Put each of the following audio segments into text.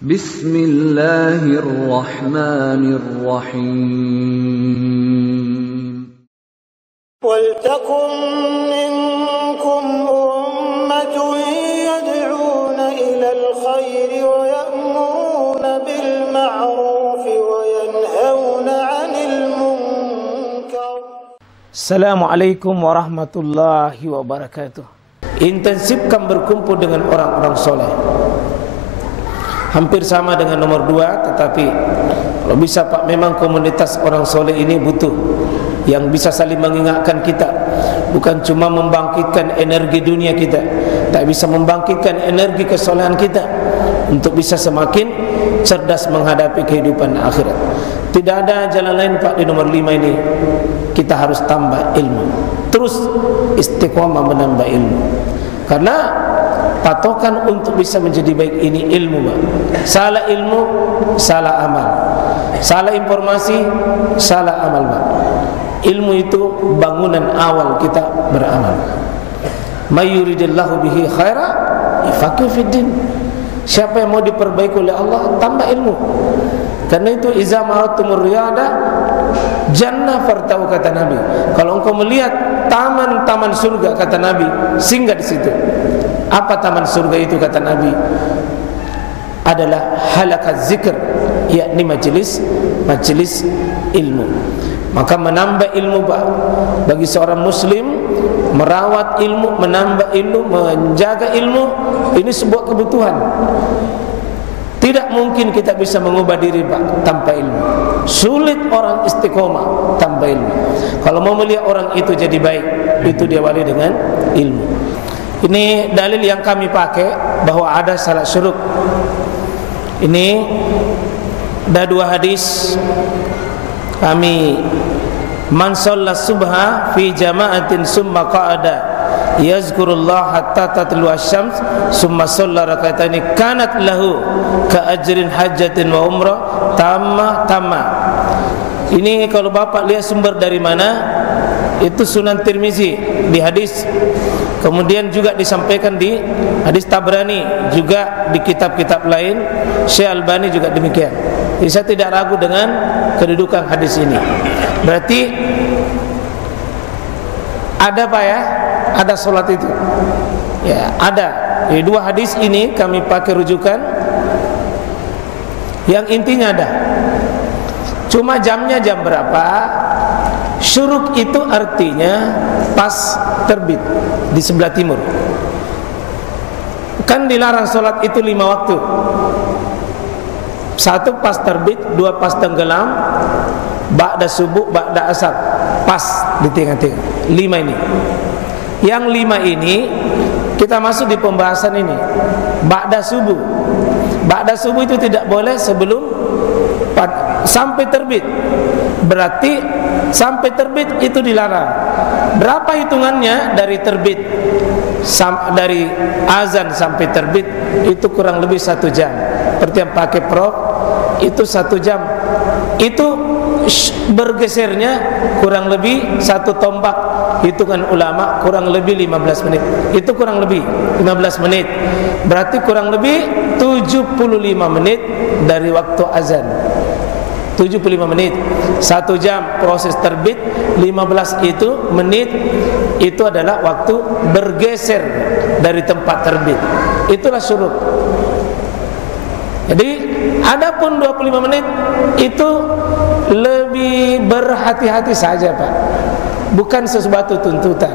Bismillahirrahmanirrahim. Waltakum minkum ummatun yad'una ilal khairi wa ya'muruna bil ma'ruf wa yanhauna 'anil munkar. Assalamualaikum warahmatullahi wabarakatuh. Intensifkan berkumpul dengan orang-orang soleh. Hampir sama dengan nomor 2, tetapi kalau bisa Pak, memang komunitas orang soleh ini butuh yang bisa saling mengingatkan kita, bukan cuma membangkitkan energi dunia kita, tak bisa membangkitkan energi kesolehan kita untuk bisa semakin cerdas menghadapi kehidupan akhirat. Tidak ada jalan lain Pak. Di nomor 5 ini kita harus tambah ilmu, terus istiqomah menambah ilmu, karena patokan untuk bisa menjadi baik ini ilmu, Pak. Salah ilmu, salah amal. Salah informasi, salah amal, Pak. Ilmu itu bangunan awal kita beramal. May yuridillahu bihi khaira yafaqihu fiddin. Siapa yang mau diperbaiki oleh Allah, tambah ilmu. Karena itu iza maratumur riyada jannah fartau, kata Nabi. Kalau engkau melihat taman-taman surga, kata Nabi, singgah di situ. Apa taman surga itu, kata Nabi? Adalah halakat zikr, yakni majelis ilmu. Maka menambah ilmu, Pak, bagi seorang muslim, merawat ilmu, menambah ilmu, menjaga ilmu, ini sebuah kebutuhan. Tidak mungkin kita bisa mengubah diri, Pak, tanpa ilmu. Sulit orang istiqomah tanpa ilmu. Kalau mau melihat orang itu jadi baik, itu diawali dengan ilmu. Ini dalil yang kami pakai bahwa ada salat syuruk. Ini ada 2 hadis. Kami man shalla subha fi jama'atin summa qa'ada yazkurullah hatta tatlu asy-syams summa shalla rak'ataini kanat lahu ka ajrin hajjatin wa umrah tamma. Ini kalau Bapak lihat sumber dari mana, itu Sunan Tirmizi di hadis, kemudian juga disampaikan di hadis Tabrani, juga di kitab-kitab lain, Syekh Albani juga demikian. Jadi saya tidak ragu dengan kedudukan hadis ini. Berarti ada, Pak, ya, ada sholat itu, ya ada. Di 2 hadis ini kami pakai rujukan, yang intinya ada. Cuma jamnya jam berapa? Syuruk itu artinya pas terbit di sebelah timur. Kan dilarang sholat itu 5 waktu. 1 pas terbit, 2 pas tenggelam, ba'da subuh, ba'da asar, pas di tengah-tengah. 5 ini. Yang 5 ini kita masuk di pembahasan ini. Ba'da subuh. Ba'da subuh itu tidak boleh sebelum sampai terbit. Berarti sampai terbit itu dilarang. Berapa hitungannya dari terbit, dari azan sampai terbit? Itu kurang lebih 1 jam. Seperti yang pakai Prof, itu 1 jam. Itu bergesernya kurang lebih 1 tombak. Hitungan ulama kurang lebih 15 menit. Itu kurang lebih 15 menit. Berarti kurang lebih 75 menit dari waktu azan. 75 menit. 1 jam proses terbit, 15 itu menit itu adalah waktu bergeser dari tempat terbit. Itulah syuruk. Jadi adapun 25 menit itu lebih berhati-hati saja, Pak. Bukan sesuatu tuntutan.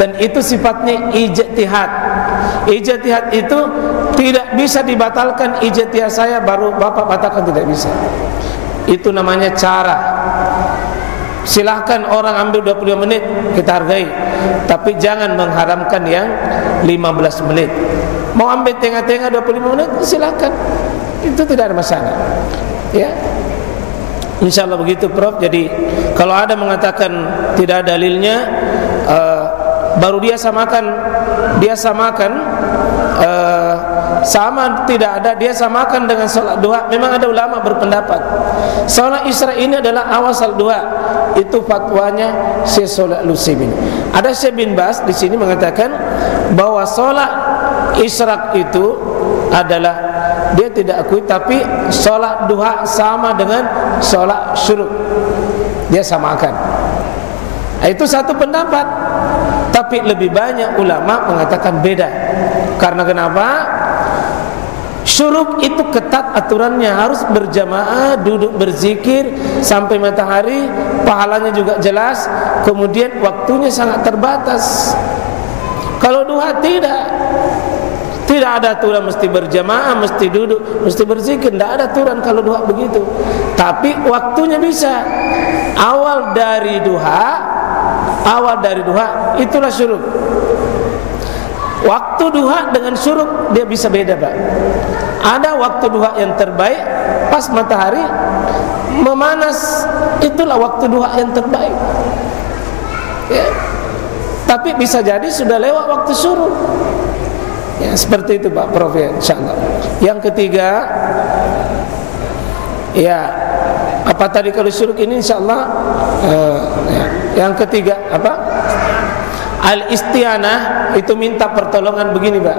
Dan itu sifatnya ijtihad. Ijtihad itu tidak bisa dibatalkan. Ijtihad saya baru Bapak batalkan, tidak bisa. Itu namanya cara. Silahkan orang ambil 25 menit, kita hargai. Tapi jangan mengharamkan yang 15 menit. Mau ambil tengah-tengah 25 menit, silahkan. Itu tidak ada masalah. Ya, InsyaAllah begitu, Prof. Jadi kalau ada mengatakan tidak ada dalilnya, baru dia samakan sama tidak ada, dia samakan dengan sholat duha. Memang ada ulama berpendapat sholat isra ini adalah awal sholat duha. Itu fatwanya Syekh Shalih Al-Utsaimin. Ada Syekh bin Baz di sini mengatakan bahwa sholat isra itu adalah dia tidak akui, tapi sholat duha sama dengan sholat syuruk, dia samakan. Itu satu pendapat, tapi lebih banyak ulama mengatakan beda. Karena kenapa? Syuruk itu ketat aturannya, harus berjamaah, duduk berzikir sampai matahari, pahalanya juga jelas, kemudian waktunya sangat terbatas. Kalau duha tidak ada aturan mesti berjamaah, mesti duduk, mesti berzikir, tidak ada aturan kalau duha begitu. Tapi waktunya bisa. Awal dari duha itulah syuruk. Waktu duha dengan syuruk dia bisa beda, Pak. Ada waktu duha yang terbaik pas matahari memanas, itulah waktu duha yang terbaik. Ya. Tapi bisa jadi sudah lewat waktu syuruk. Ya, seperti itu Pak Prof, ya, insyaallah. Yang ketiga, ya, apa tadi kalau syuruk ini insyaallah ya. Yang ketiga apa? Al-istianah, itu minta pertolongan begini, Pak.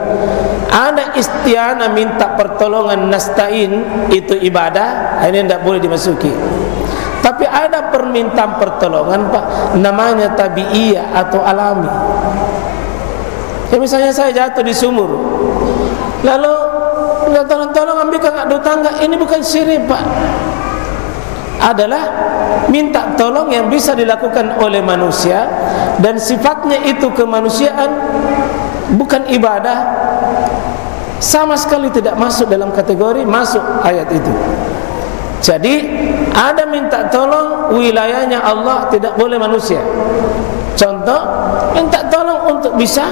Ada istianah minta pertolongan, nasta'in, itu ibadah, ini tidak boleh dimasuki. Tapi ada permintaan pertolongan, Pak, namanya tabi'iyah atau alami. Ya, misalnya saya jatuh di sumur, lalu minta tolong ambilkan adu tangga, ini bukan syirik, Pak. Adalah minta tolong yang bisa dilakukan oleh manusia dan sifatnya itu kemanusiaan, bukan ibadah, sama sekali tidak masuk dalam kategori masuk ayat itu. Jadi ada minta tolong wilayahnya Allah, tidak boleh manusia. Contoh, minta tolong untuk bisa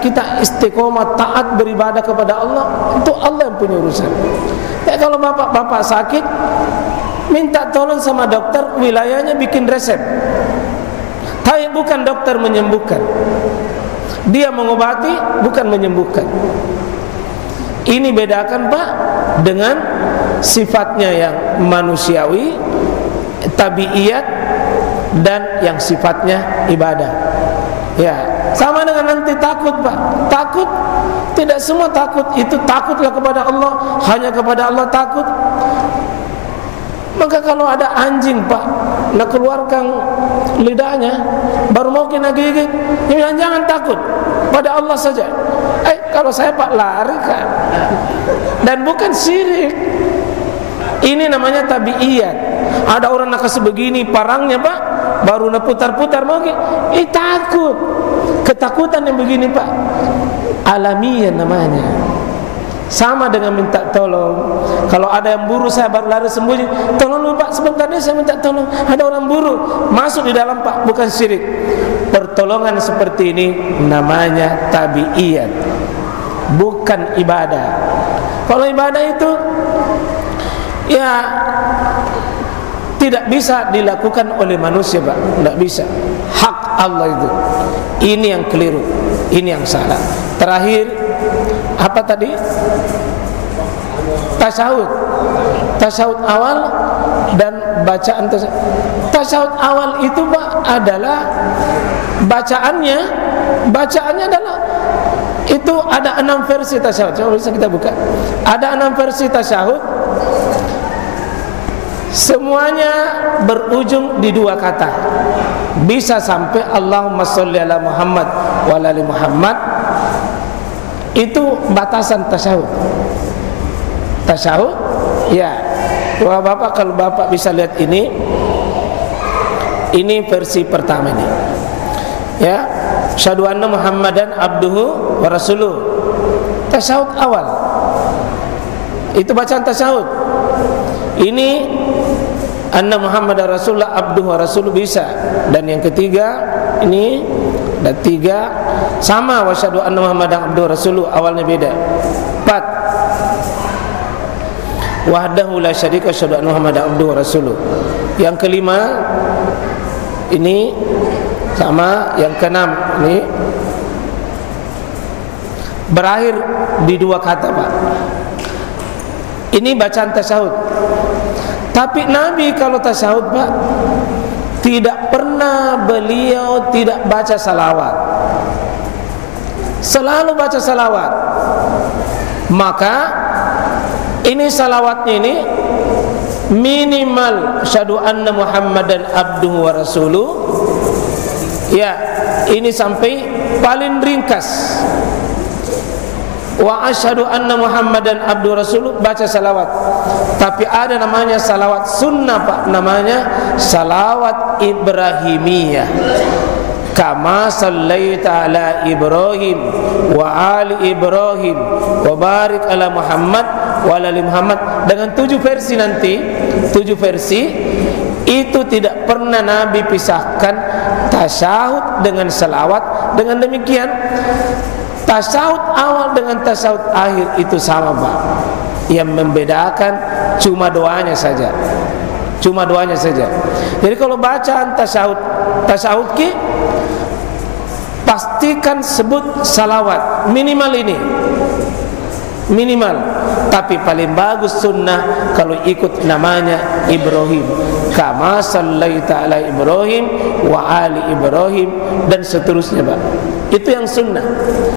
kita istiqomah taat beribadah kepada Allah, itu Allah yang punya urusan. Ya, kalau bapak sakit, minta tolong sama dokter, wilayahnya bikin resep. Tapi bukan dokter menyembuhkan, dia mengobati, bukan menyembuhkan. Ini bedakan, Pak, dengan sifatnya yang manusiawi, tabiiyat, dan yang sifatnya ibadah. Ya, sama dengan nanti takut, Pak. Takut, tidak semua takut itu takutlah kepada Allah, hanya kepada Allah takut. Maka kalau ada anjing, Pak, nak keluarkan lidahnya, baru mau kena gigit, jangan takut, pada Allah saja. Kalau saya, Pak, lari kan. Dan bukan syirik. Ini namanya tabiiyat. Ada orang nak kasih begini parangnya, Pak, baru nak putar-putar mau takut. Ketakutan yang begini, Pak, alamiah namanya. Sama dengan minta tolong. Kalau ada yang buru, saya baru lari sembunyi, tolong lu, Pak, sebentar deh, saya minta tolong. Ada orang buru, masuk di dalam, Pak, bukan syirik. Pertolongan seperti ini namanya tabiiyat, bukan ibadah. Kalau ibadah itu ya tidak bisa dilakukan oleh manusia, Pak, tidak bisa. Hak Allah itu. Ini yang keliru, ini yang salah. Terakhir, apa tadi? Tasyahud awal dan bacaan tasyahud awal itu, Pak, adalah bacaannya adalah itu ada 6 versi tasyahud. Coba bisa kita buka. Ada 6 versi tasyahud. Semuanya berujung di 2 kata. Bisa sampai Allahumma sholli ala Muhammad wa ala ali Muhammad. Itu batasan tasyahud. Tasyahud, ya. Bapak, kalau Bapak bisa lihat ini versi pertama ini. Ya, asyhadu anna Muhammadan abduhu wa rasuluh. Tasyahud awal. Itu bacaan tasyahud. Ini anna Muhammadar rasulullah abduhu wa rasuluh bisa. Dan yang ketiga ini ada 3 sama, wa asyhadu anna Muhammadan abduhu wa rasuluh, awalnya beda. 4 wahdahu la syarika asyhadu anna Muhammadan abduhu wa rasuluh. Yang kelima ini sama, yang keenam ini berakhir di 2 kata, Pak. Ini bacaan tasyahud. Tapi Nabi kalau tasyahud, Pak, tidak pernah beliau tidak baca salawat. Selalu baca salawat. Maka Ini salawatnya ini minimal asyhadu anna Muhammadan abduhu wa rasuluh. Ya, ini sampai paling ringkas. Wa asyhadu anna Muhammadan abduhu rasuluh, baca salawat. Tapi ada namanya salawat sunnah, Pak, namanya salawat Ibrahimiyah. Kama sallaita ala Ibrahim wa ali Ibrahim wa barik ala Muhammad wa ala ali Muhammad, dengan 7 versi nanti, 7 versi. Itu tidak pernah Nabi pisahkan tasyahud dengan salawat. Dengan demikian tasyahud awal dengan tasyahud akhir itu sama, Pak. Yang membedakan cuma doanya saja. Cuma doanya saja. Jadi kalau bacaan tasyahud ki, pastikan sebut salawat minimal ini, minimal. Tapi paling bagus sunnah kalau ikut namanya Ibrahim, kama sallaita ala Ibrahim wa ali Ibrahim, dan seterusnya, Pak. Itu yang sunnah.